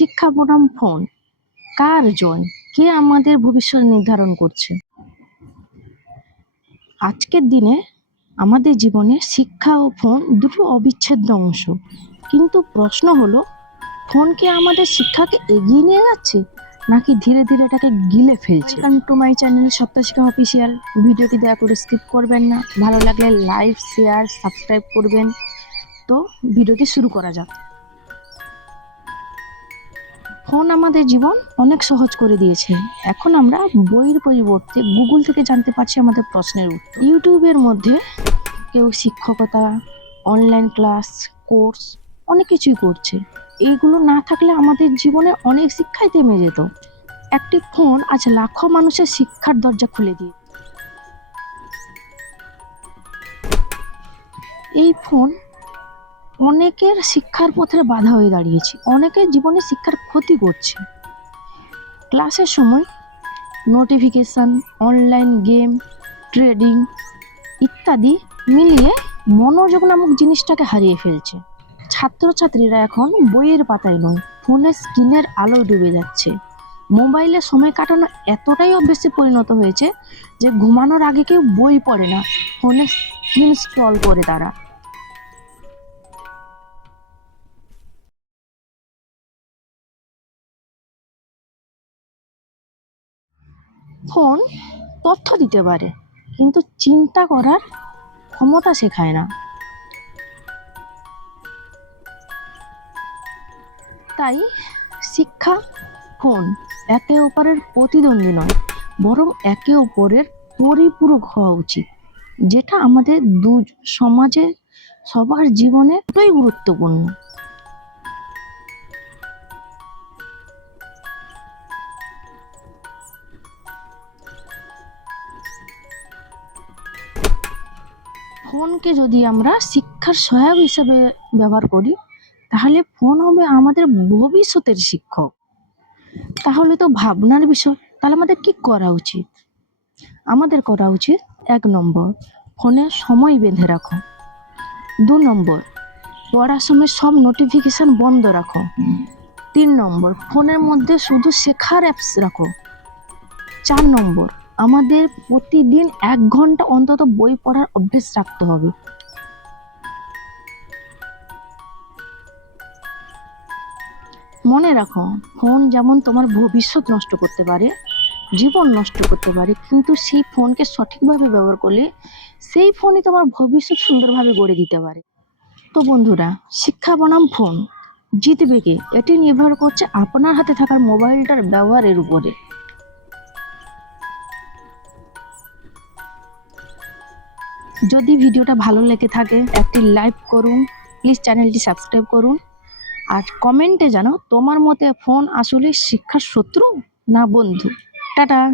শিক্ষা বনাম ফোন। কার জয়? কে আমাদের ভবিষ্যৎ নির্ধারণ করছে? আজকের দিনে আমাদের জীবনে শিক্ষা ও ফোন দুটো অবিচ্ছেদ্য অংশ। কিন্তু প্রশ্ন হলো, ফোন কি আমাদের শিক্ষাকে এগিয়ে নিয়ে যাচ্ছে, নাকি ধীরে ধীরে এটাকে গিলে ফেলছে? Welcome to my channel Saptashika official ভিডিওটি দয়া করে স্কিপ করবেন না। ভালো লাগলে লাইক শেয়ার সাবস্ক্রাইব করবেন। তো, ভিডিওটি শুরু করা যাক। ফোন আমাদের জীবন অনেক সহজ করে দিয়েছে। এখন আমরা বইয়ের পরিবর্তে গুগল থেকে জানতে পারছি আমাদের প্রশ্নের উত্তর। ইউটিউবের মধ্যে কেউ শিক্ষকতা অনলাইন ক্লাস কোর্স অনেক কিছুই করছে। এইগুলো না থাকলে আমাদের জীবনে অনেক শিক্ষাই থেমে যেত। একটি ফোন আজ লাখো মানুষের শিক্ষার দরজা খুলে দিয়ে এই ফোন অনেকের শিক্ষার পথে বাধা হয়ে দাঁড়িয়েছে। অনেকের জীবনে শিক্ষার ক্ষতি করছে। ক্লাসের সময় নোটিফিকেশন অনলাইন গেম ট্রেডিং ইত্যাদি মিলিয়ে মনোযোগ নামক জিনিসটাকে হারিয়ে ফেলছে। ছাত্রছাত্রীরা এখন বইয়ের পাতায় নয়, ফোনের স্ক্রিনের আলোয় ডুবে যাচ্ছে। মোবাইলে সময় কাটানো এতটাই অভ্যেসে পরিণত হয়েছে যে ঘুমানোর আগে কেউ বই পড়ে না, ফোনে স্ক্রিন স্ক্রল করে তারা। ফোন তথ্য দিতে পারে, কিন্তু চিন্তা করার ক্ষমতা শেখায় না। তাই শিক্ষা ফোন একে অপরের প্রতিদ্বন্দ্বী নয়, বরং একে অপরের পরিপূরক হওয়া উচিত, যেটা আমাদের দু সমাজে সবার জীবনে খুবই গুরুত্বপূর্ণ। ফোনকে যদি আমরা শিক্ষার সহায়ক হিসেবে ব্যবহার করি, তাহলে ফোন হবে আমাদের ভবিষ্যতের শিক্ষক। তাহলে তো ভাবনার বিষয়। তাহলে আমাদের কি করা উচিত? আমাদের করা উচিত এক নম্বর, ফোনে সময় বেঁধে রাখো। দু নম্বর পড়ার সময় সব নোটিফিকেশন বন্ধ রাখো। তিন নম্বর, ফোনের মধ্যে শুধু শেখার অ্যাপস রাখো। চার নম্বর আমাদের প্রতিদিন এক ঘণ্টা অন্তত বই পড়ার অভ্যেস রাখতে হবে। মনে রাখো, ফোন যেমন তোমার ভবিষ্যৎ নষ্ট করতে পারে, জীবন নষ্ট করতে পারে, কিন্তু সেই ফোনকে সঠিকভাবে ব্যবহার করলে সেই ফোনই তোমার ভবিষ্যৎ সুন্দরভাবে গড়ে দিতে পারে। তো বন্ধুরা, শিক্ষা বনাম ফোন। জিতবে কে? এটি নির্ভর করছে আপনার হাতে থাকার মোবাইলটার ব্যবহারের উপরে। যদি ভিডিওটা ভালো লেগে থাকে, একটি লাইক করুন প্লিজ চ্যানেলটি সাবস্ক্রাইব করুন। আর কমেন্টে জানো, তোমার মতে ফোন আসলে শিক্ষার শত্রু না বন্ধু? টাটা!